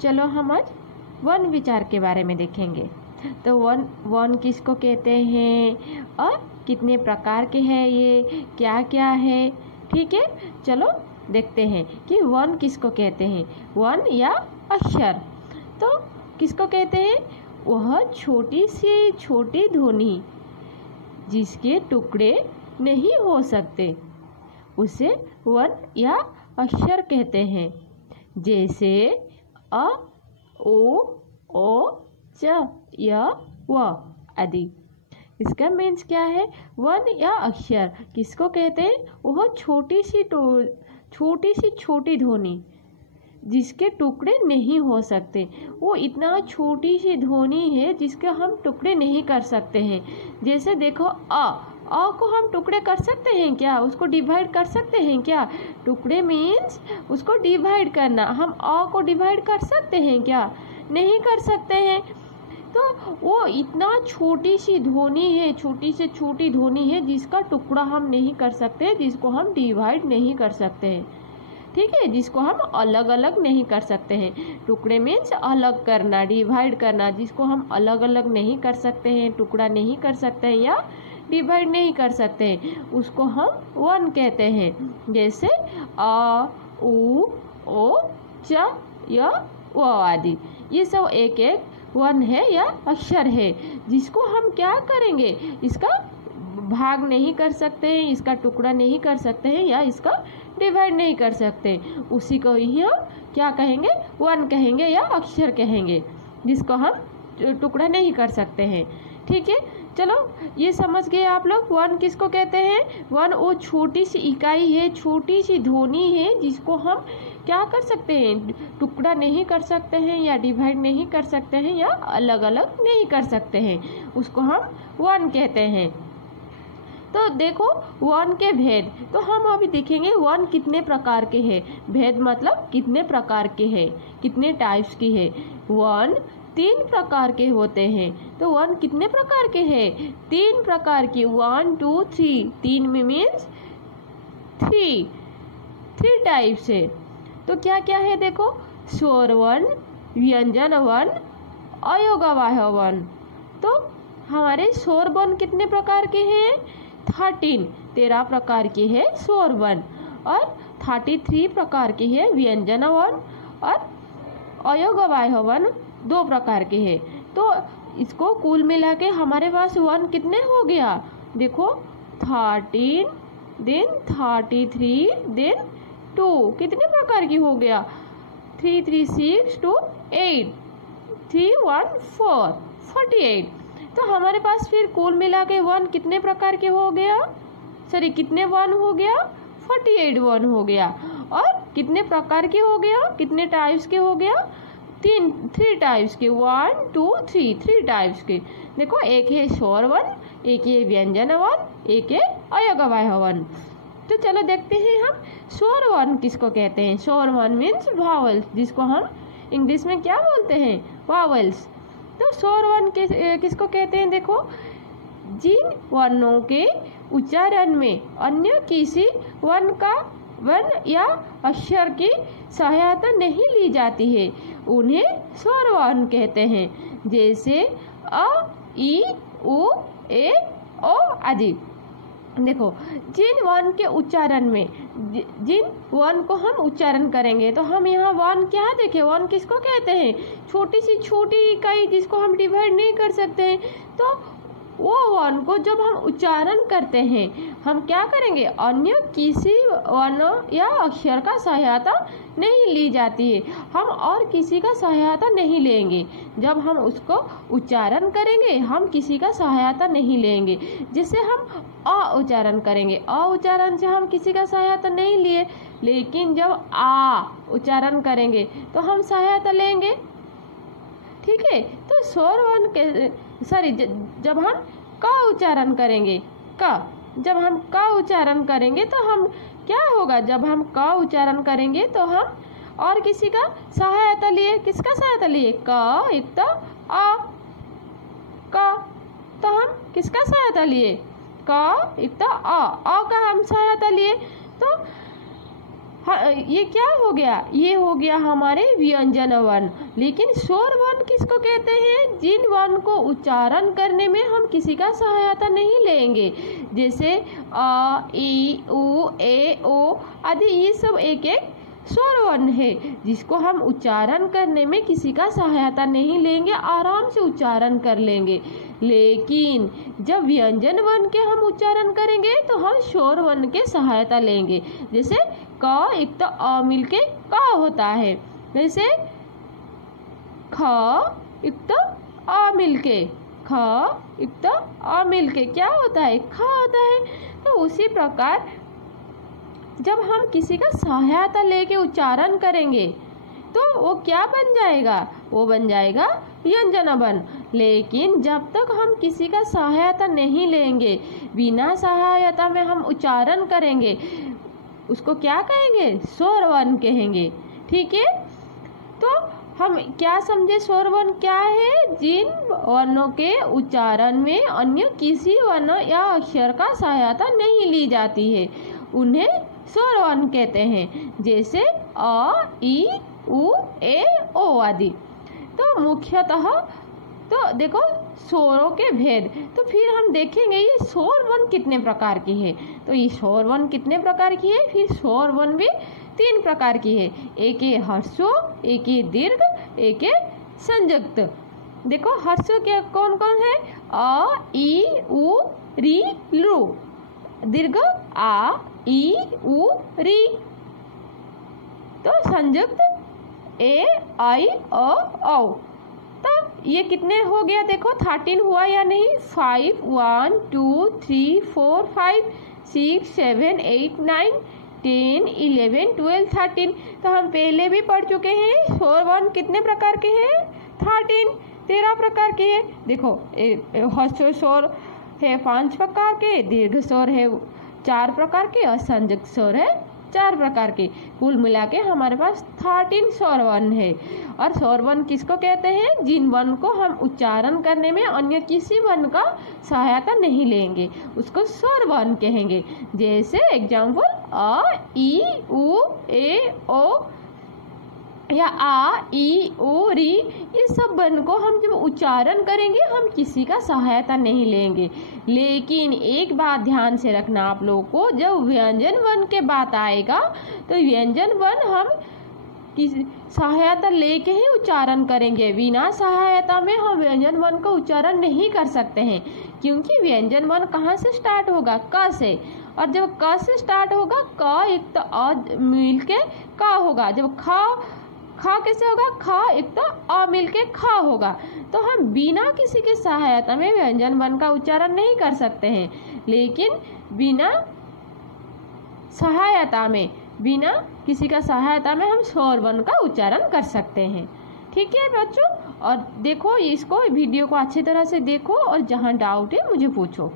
चलो हम आज वन विचार के बारे में देखेंगे। तो वन किसको कहते हैं और कितने प्रकार के हैं, ये क्या क्या है। ठीक है, चलो देखते हैं कि वन किसको कहते हैं। वन या अक्षर तो किसको कहते हैं? वह छोटी सी छोटी ध्वनि जिसके टुकड़े नहीं हो सकते उसे वन या अक्षर कहते हैं। जैसे अ, ओ, च, य, व आदि। इसका मीन्स क्या है? वन या अक्षर किसको कहते हैं? वह छोटी सी छोटी ध्वनि जिसके टुकड़े नहीं हो सकते। वो इतना छोटी सी ध्वनि है जिसके हम टुकड़े नहीं कर सकते हैं। जैसे देखो अ को हम टुकड़े कर सकते हैं क्या? उसको डिवाइड कर सकते हैं क्या? टुकड़े मीन्स उसको डिवाइड करना। हम अ को डिवाइड कर सकते हैं क्या? नहीं कर सकते हैं। तो वो इतना छोटी सी ध्वनि है, छोटी से छोटी ध्वनि है जिसका टुकड़ा हम नहीं कर सकते, जिसको हम डिवाइड नहीं कर सकते हैं। ठीक है, जिसको हम अलग अलग नहीं कर सकते हैं। टुकड़े मीन्स अलग करना, डिवाइड करना, जिसको हम अलग अलग नहीं कर सकते हैं, टुकड़ा नहीं कर सकते हैं या डिवाइड नहीं कर सकते हैं, उसको हम वन कहते हैं। जैसे अ, उ, ओ, च, य, व आदि। ये सब एक एक वन है या अक्षर है जिसको हम क्या करेंगे? इसका भाग नहीं कर सकते हैं, इसका टुकड़ा नहीं कर सकते हैं या इसका डिवाइड नहीं कर सकते। उसी को ही हम क्या कहेंगे? वन कहेंगे या अक्षर कहेंगे, जिसको हम टुकड़ा नहीं कर सकते हैं। ठीक है, चलो ये समझ गए आप लोग वन किसको कहते हैं। वन वो छोटी सी इकाई है, छोटी सी ध्वनि है जिसको हम क्या कर सकते हैं? टुकड़ा नहीं कर सकते हैं या डिवाइड नहीं कर सकते हैं या अलग अलग नहीं कर सकते हैं, उसको हम वन कहते हैं। तो देखो वन के भेद तो हम अभी देखेंगे वन कितने प्रकार के हैं। भेद मतलब कितने प्रकार के हैं, कितने टाइप्स की है। वन 3 प्रकार के होते हैं। तो वन कितने प्रकार के हैं? 3 प्रकार की। 1 2 3, 3 में मीन्स 3 टाइप्स है। तो क्या क्या है देखो, स्वर वन, व्यंजन वन, अयोगवाह वन। तो हमारे स्वर वन कितने प्रकार के हैं? 13 प्रकार के है स्वर वन, और 33 प्रकार के है व्यंजन वन, और अयोगवाह वन 2 प्रकार के है। तो इसको कुल मिला के हमारे पास वन कितने हो गया? देखो 13 देन 33 देन 2 कितने प्रकार की हो गया? 3 3 6 2 8 3 1 4 48। तो हमारे पास फिर कुल मिला के वन कितने प्रकार के हो गया? सॉरी कितने वन हो गया? 48 वन हो गया। और कितने प्रकार के हो गया? कितने टाइप्स के हो गया? 3 टाइप्स के। 1 2 3 टाइप्स के। देखो एक है स्वर वन, एक है व्यंजन वन, एक है अयोगवाह वन। तो चलो देखते हैं हम स्वर वन किसको कहते हैं। स्वर वन मीन्स वावल्स, जिसको हम इंग्लिश में क्या बोलते हैं? वावल्स। तो स्वर वन किसको कहते हैं? देखो जिन वर्णों के उच्चारण में अन्य किसी वन या अक्षर की सहायता नहीं ली जाती है उन्हें स्वर वन कहते हैं। जैसे अ, ई, उ, ए, ओ आदि। देखो जिन वन के उच्चारण में, जिन वन को हम उच्चारण करेंगे तो हम यहाँ वन क्या देखें? वन किसको कहते हैं? छोटी सी छोटी इकाई जिसको हम डिवाइड नहीं कर सकते हैं। तो वो वन को जब हम उच्चारण करते हैं हम क्या करेंगे? अन्य किसी वर्ण या अक्षर का सहायता नहीं ली जाती है। हम और किसी का सहायता नहीं लेंगे। जब हम उसको उच्चारण करेंगे हम किसी का सहायता नहीं लेंगे। जैसे हम अ उच्चारण करेंगे, अ उच्चारण से हम किसी का सहायता नहीं लिए, लेकिन जब आ उच्चारण करेंगे तो हम सहायता लेंगे। ठीक है, तो स्वर वन के जब हम क उच्चारण करेंगे, जब हम क उच्चारण करेंगे तो हम क्या होगा? जब हम क उच्चारण करेंगे तो हम और किसी का सहायता लिए। किसका सहायता लिए? क युक्त अ, क। तो हम किसका सहायता लिए? क युक्त अ का हम सहायता लिए। तो हाँ, ये क्या हो गया, ये हो गया हमारे व्यंजन वर्ण। लेकिन स्वर वर्ण किसको कहते हैं? जिन वर्ण को उच्चारण करने में हम किसी का सहायता नहीं लेंगे, जैसे अ, ई, उ, ए, ओ आदि, ये सब एक एक स्वर वर्ण है जिसको हम उच्चारण करने में किसी का सहायता नहीं लेंगे, आराम से उच्चारण कर लेंगे। लेकिन जब व्यंजन वर्ण के हम उच्चारण करेंगे तो हम स्वर वर्ण के सहायता लेंगे। जैसे क एक तो अ मिलके क होता है, जैसे ख एक तो अ मिलके ख एक तो अ मिलके क्या होता है? ख होता है। तो उसी प्रकार जब हम किसी का सहायता लेके उच्चारण करेंगे तो वो क्या बन जाएगा? वो बन जाएगा व्यंजन वर्ण। लेकिन जब तक हम किसी का सहायता नहीं लेंगे, बिना सहायता में हम उच्चारण करेंगे, उसको क्या कहेंगे? स्वर वर्ण कहेंगे। ठीक है, तो हम क्या समझे? स्वर वर्ण क्या है? जिन वर्णों के उच्चारण में अन्य किसी वर्ण या अक्षर का सहायता नहीं ली जाती है, उन्हें स्वर वर्ण कहते हैं। जैसे अ, ई, उ, ए, ओ आदि। तो मुख्यतः तो देखो स्वरों के भेद, तो फिर हम देखेंगे ये स्वर वर्ण कितने प्रकार की है। तो ये स्वर वर्ण कितने प्रकार की है? फिर स्वर वर्ण भी 3 प्रकार की है। एक है ह्रस्व, एक है दीर्घ, एक है संयुक्त। देखो ह्रस्व के कौन कौन है? अ, ई, उ, री, लू। दीर्घ आ, ई, उ, री। तो संयुक्त ए, आई, औ। तो ये कितने हो गया? देखो 13 हुआ या नहीं? 5 1 2 3 4 5 6 7 8 9 10 11 12 13। तो हम पहले भी पढ़ चुके हैं स्वर वर्ण कितने प्रकार के हैं? 13 प्रकार के हैं। देखो ह्रस्व स्वर है 5 प्रकार के, दीर्घ स्वर है 4 प्रकार के और संयुक्त स्वर है 4 प्रकार के। कुल मिला के हमारे पास 13 स्वर वर्ण है। और स्वर वर्ण किसको कहते हैं? जिन वर्ण को हम उच्चारण करने में अन्य किसी वर्ण का सहायता नहीं लेंगे, उसको स्वर वर्ण कहेंगे। जैसे एग्जाम्पल अ, ई, उ, ए, ओ या आ, ई, ओ, री, ये सब वर्ण को हम जब उच्चारण करेंगे हम किसी का सहायता नहीं लेंगे। लेकिन एक बात ध्यान से रखना आप लोगों को, जब व्यंजन वर्ण के बात आएगा तो व्यंजन वर्ण हम किसी सहायता लेके ही उच्चारण करेंगे। बिना सहायता में हम व्यंजन वर्ण का उच्चारण नहीं कर सकते हैं, क्योंकि व्यंजन वर्ण कहाँ से स्टार्ट होगा? क से। और जब क से स्टार्ट होगा, क एक तो अ मिल के क होगा। जब ख कैसे होगा? ख एक तो अ मिल के ख होगा। तो हम बिना किसी की सहायता में व्यंजन वर्ण का उच्चारण नहीं कर सकते हैं। लेकिन बिना किसी का सहायता में हम स्वर वर्ण का उच्चारण कर सकते हैं। ठीक है बच्चों, और देखो इसको वीडियो को अच्छी तरह से देखो और जहाँ डाउट है मुझे पूछो।